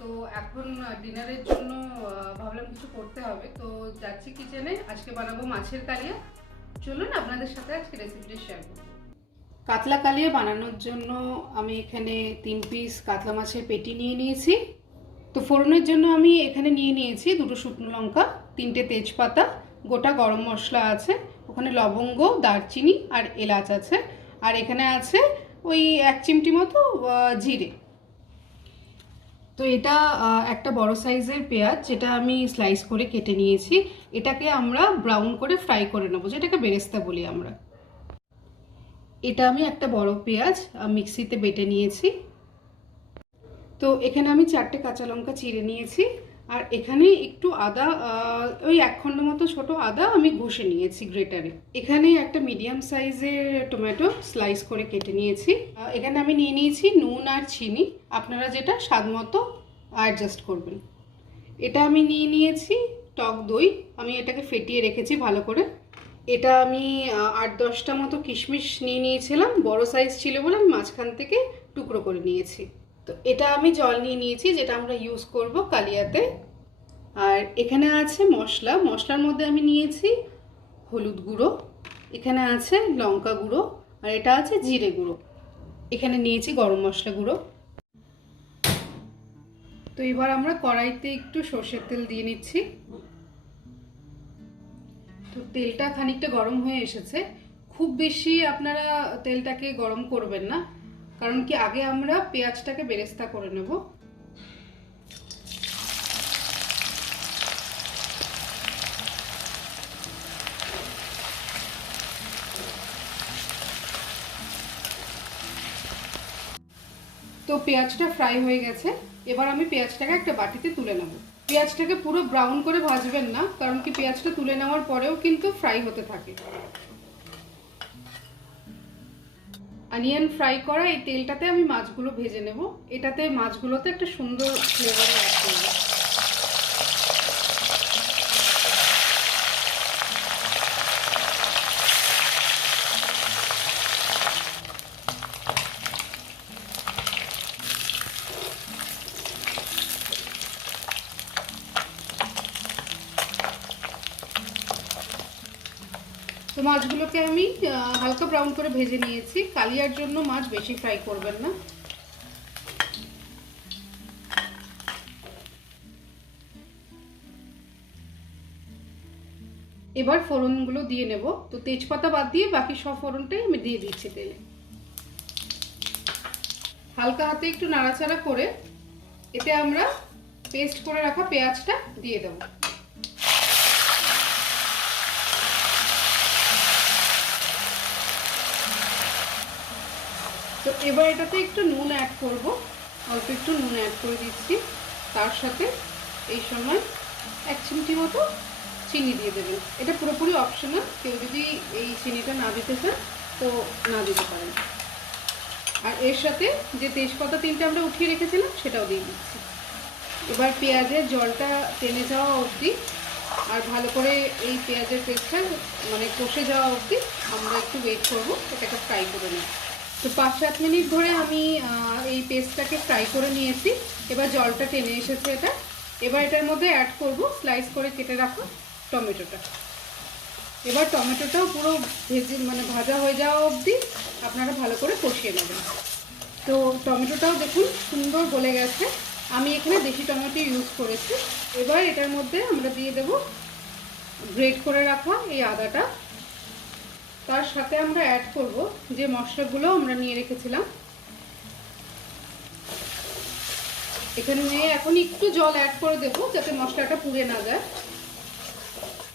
তো এখন ডিনারের জন্য ভাবলাম কিছু করতে হবে, তো যাচ্ছি কিচেনে। আজকে বানাবো মাছের কালিয়া। চলুন আপনাদের সাথে আজকে রেসিপিটা শেয়ার করব। কাতলা কালিয়া বানানোর জন্য আমি এখানে 3 পিস কাতলা মাছের পেটি নিয়ে নিয়েছি। তো ফোড়নের জন্য আমি এখানে নিয়ে নিয়েছি 2টো শুকনো লঙ্কা, 3টে তেজপাতা, গোটা গরম মশলা আছে, ওখানে লবঙ্গ, দারচিনি আর এলাচ আছে, আর এখানে আছে ওই 1 চিমটি মতো জিরে। তো এটা একটা বড় সাইজের পেঁয়াজ, যেটা আমি স্লাইস করে কেটে নিয়েছি। এটাকে আমরা ব্রাউন করে ফ্রাই করে নেব, যেটাকে বেরেস্তা বলি আমরা। এটা আমি একটা বড় পেঁয়াজ মিক্সিতে বেটে নিয়েছি। তো এখানে আমি 4টে কাঁচা লঙ্কা চিড়ে নিয়েছি, আর এখানে একটু আদা, ওই 1 খণ্ড মতো ছোট আদা আমি ঘষে নিয়েছি গ্রেটারে। এখানে একটা মিডিয়াম সাইজের টমেটো স্লাইস করে কেটে নিয়েছি। এখানে আমি নিয়ে নিয়েছি নুন আর চিনি, আপনারা যেটা স্বাদ মতো অ্যাডজাস্ট করবেন। এটা আমি নিয়ে নিয়েছি টক দই, আমি এটাকে ফেটিয়ে রেখেছি ভালো করে। এটা আমি 8-10টা মতো কিশমিশ নিয়ে নিয়েছিলাম, বড় সাইজ ছিল বলে আমি মাঝখান থেকে টুকরো করে নিয়েছি। তো এটা আমি জল নিয়ে নিয়েছি, যেটা আমরা ইউজ করব কালিয়াতে। আর এখানে আছে মশলা, মশলার মধ্যে আমি নিয়েছি হলুদ গুঁড়ো, এখানে আছে লঙ্কা গুঁড়ো, আর এটা আছে জিরে গুঁড়ো, এখানে নিয়েছি গরম মশলা গুঁড়ো। তো এবার আমরা কড়াইতে একটু সর্ষের তেল দিয়ে নিচ্ছি। তো তেলটা খানিকটা গরম হয়ে এসেছে। খুব বেশি আপনারা তেলটাকে গরম করবেন না, কারণ কি আগে আমরা পেঁয়াজটাকে বেরেস্তা করে নেব। তো পেঁয়াজটা ফ্রাই হয়ে গেছে, এবার আমি পেঁয়াজটাকে একটা বাটিতে তুলে নেব। পেঁয়াজটাকে পুরো ব্রাউন করে ভাজবেন না, কারণ কি পেঁয়াজটা তুলে নেওয়ার পরেও কিন্তু ফ্রাই হতে থাকে। অনিয়ন ফ্রাই করা এই তেলটাতে আমি মাছগুলো ভেজে নেব। এটাতে মাছগুলোতে একটা সুন্দর ফ্লেভার অ্যাড করব। তো মাছগুলোকে আমি হালকা ব্রাউন করে ভেজে নিয়েছি। কালিয়ার জন্য মাছ বেশি ফ্রাই করবেন না। এবার ফোড়নগুলো দিয়ে নেব। তো তেজপাতা বাদ দিয়ে বাকি সব ফোড়নটাই আমি দিয়ে দিচ্ছি তেলে। হালকা হাতে একটু নাড়াচাড়া করে এতে আমরা পেস্ট করে রাখা পেঁয়াজটা দিয়ে দেব। তো এবার এটাতে একটু নুন অ্যাড করব, অল্প একটু নুন অ্যাড করে দিচ্ছি। তার সাথে এই সময় 1 চিমটি মতো চিনি দিয়ে দেবেন। এটা পুরোপুরি অপশনাল, কেউ যদি এই চিনিটা না দিতে চান তো না দিতে পারেন। আর এর সাথে যে তেজপাতা 3টে আমরা উঠিয়ে রেখেছিলাম সেটাও দিয়ে দিচ্ছি। এবার পেঁয়াজের জলটা টেনে যাওয়া অবধি আর ভালো করে এই পেঁয়াজের পেস্টটা মানে কষে যাওয়া অবধি আমরা একটু ওয়েট করবো, এটাকে ফ্রাই করে নিই। তো 5-7 মিনিট ধরে আমি এই পেস্টটাকে ফ্রাই করে নিয়েছি। এবার জলটা টেনে এসেছে এটা। এবার এটার মধ্যে অ্যাড করব স্লাইস করে কেটে রাখা টমেটোটা। এবার টমেটোটাও পুরো ভাজা হয়ে যাওয়া অবধি আপনারা ভালো করে কষিয়ে নেবেন। তো টমেটোটাও দেখুন সুন্দর গলে গেছে। আমি এখানে দেশি টমেটো ইউজ করেছি। এবার এটার মধ্যে আমরা দিয়ে দেব গ্রেট করে রাখা এই আদাটা। তার সাথে আমরা অ্যাড করব যে মশলাগুলো আমরা নিয়ে রেখেছিলাম। এখানে এখন একটু জল অ্যাড করে দেব, যাতে মশলাটা পুড়ে না যায়।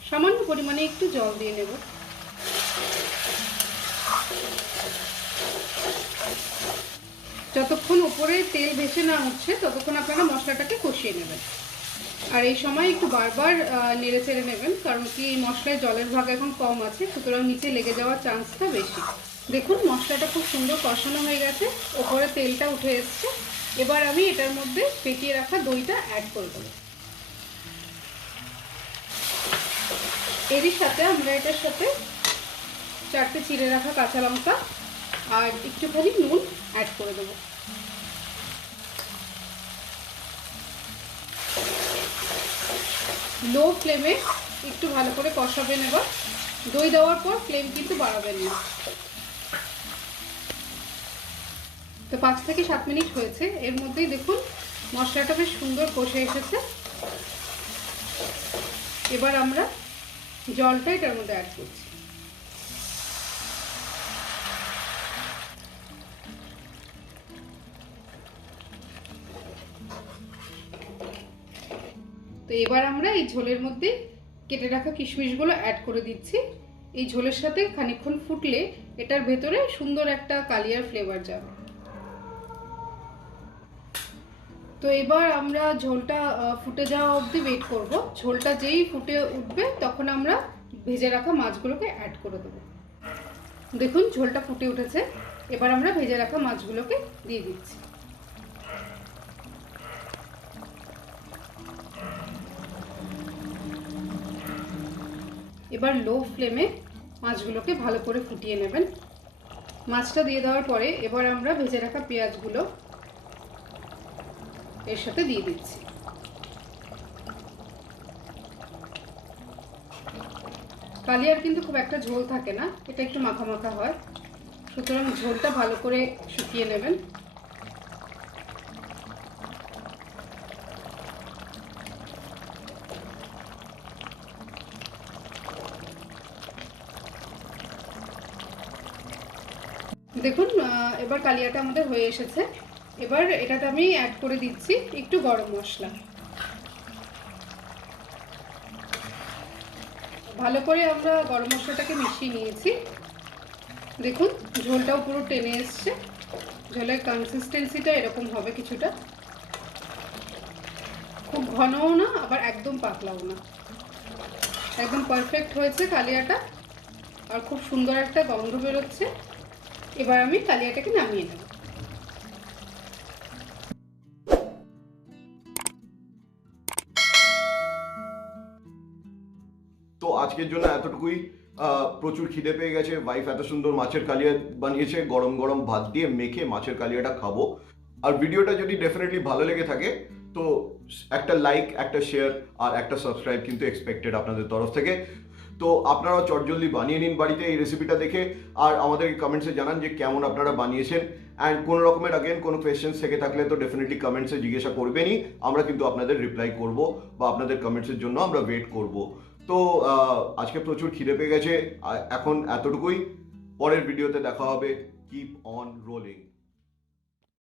সামান্য পরিমাণে একটু জল দিয়ে নেব। যতক্ষণ উপরে তেল ভেসে না উঠছে ততক্ষণ আপনারা মশলাটাকে কষিয়ে নেবেন। আর এই সময় একটু বারবার নেড়ে চেড়ে নেবেন, কারণ কি এই মশলায় জলের ভাগ এখন কম আছে, সুতরাং নিচে লেগে যাওয়ার চান্সটা বেশি। দেখুন মশলাটা খুব সুন্দর কষানো হয়ে গেছে, ওপরে তেলটা উঠে এসছে। এবার আমি এটার মধ্যে ফেটিয়ে রাখা দইটা অ্যাড করে দেবো। এরই সাথে আমরা এটার সাথে 4টে চিড়ে রাখা কাঁচা লঙ্কা আর একটুখানি নুন অ্যাড করে দেবো। লো ফ্লেমে একটু ভালো করে কষাবেন। এবার দই দেওয়ার পর ফ্লেম কিন্তু বাড়াবেন না। তো 5 থেকে 7 মিনিট হয়েছে, এর মধ্যেই দেখুন মশলাটা বেশ সুন্দর কষে এসেছে। এবার আমরা জলটা এটার মধ্যে অ্যাড করছি। তো এবার আমরা এই ঝোলের মধ্যে কেটে রাখা কিশমিশগুলো অ্যাড করে দিচ্ছি। এই ঝোলের সাথে খানিকক্ষণ ফুটলে এটার ভেতরে সুন্দর একটা কালিয়ার ফ্লেভার যাবে। তো এবার আমরা ঝোলটা ফুটে যাওয়া অবধি ওয়েট করব। ঝোলটা যেই ফুটে উঠবে তখন আমরা ভেজে রাখা মাছগুলোকে অ্যাড করে দেবো। দেখুন ঝোলটা ফুটে উঠেছে, এবার আমরা ভেজে রাখা মাছগুলোকে দিয়ে দিচ্ছি। এবার লো ফ্লেমে মাছগুলোকে ভালো করে ফুটিয়ে নেবেন। মাছটা দিয়ে দেওয়ার পরে এবার আমরা ভেজে রাখা পেঁয়াজগুলো এর সাথে দিয়ে দিচ্ছি। কালিয়ার কিন্তু খুব একটা ঝোল থাকে না, এটা একটু মাখা মাখা হয়, সুতরাং ঝোলটা ভালো করে শুকিয়ে নেবেন। দেখুন এবার কালিয়াটা আমাদের হয়ে এসেছে। এবার এটাতে আমি অ্যাড করে দিচ্ছি একটু গরম মশলা। ভালো করে আমরা গরম মশলাটাকে মিশিয়ে নিয়েছি। দেখুন ঝোলটাও পুরো টেনে এসছে। ঝোলের কনসিস্টেন্সিটা এরকম হবে, কিছুটা খুব ঘনও না আবার একদম পাতলাও না, একদম পারফেক্ট হয়েছে কালিয়াটা। আর খুব সুন্দর একটা গন্ধ বেরোচ্ছে। এবার আমি কালিয়াটাকে নামিয়ে নেব। তো আজকের জন্য এতটুকুই। প্রচুর খিদে পেয়ে গেছে, ওয়াইফ এত সুন্দর মাছের কালিয়া বানিয়েছে, গরম গরম ভাত দিয়ে মেখে মাছের কালিয়াটা খাবো। আর ভিডিওটা যদি ডেফিনেটলি ভালো লেগে থাকে তো একটা লাইক, একটা শেয়ার আর একটা সাবস্ক্রাইব কিন্তু এক্সপেক্টেড আপনাদের তরফ থেকে। তো আপনারাও চটজলদি বানিয়ে নিন বাড়িতে এই রেসিপিটা দেখে, আর আমাদের কমেন্টসে জানান যে কেমন আপনারা বানিয়েছেন। অ্যান্ড কোনো রকমের কোনো কোয়েশ্চেন্স থেকে থাকলে তো ডেফিনেটলি কমেন্টসে জিজ্ঞাসা করবেনই, আমরা কিন্তু আপনাদের রিপ্লাই করব বা আপনাদের কমেন্টসের জন্য আমরা ওয়েট করব। তো আজকে প্রচুর খিদে পেয়ে গেছে, এখন এতটুকুই। পরের ভিডিওতে দেখা হবে। Keep on rolling.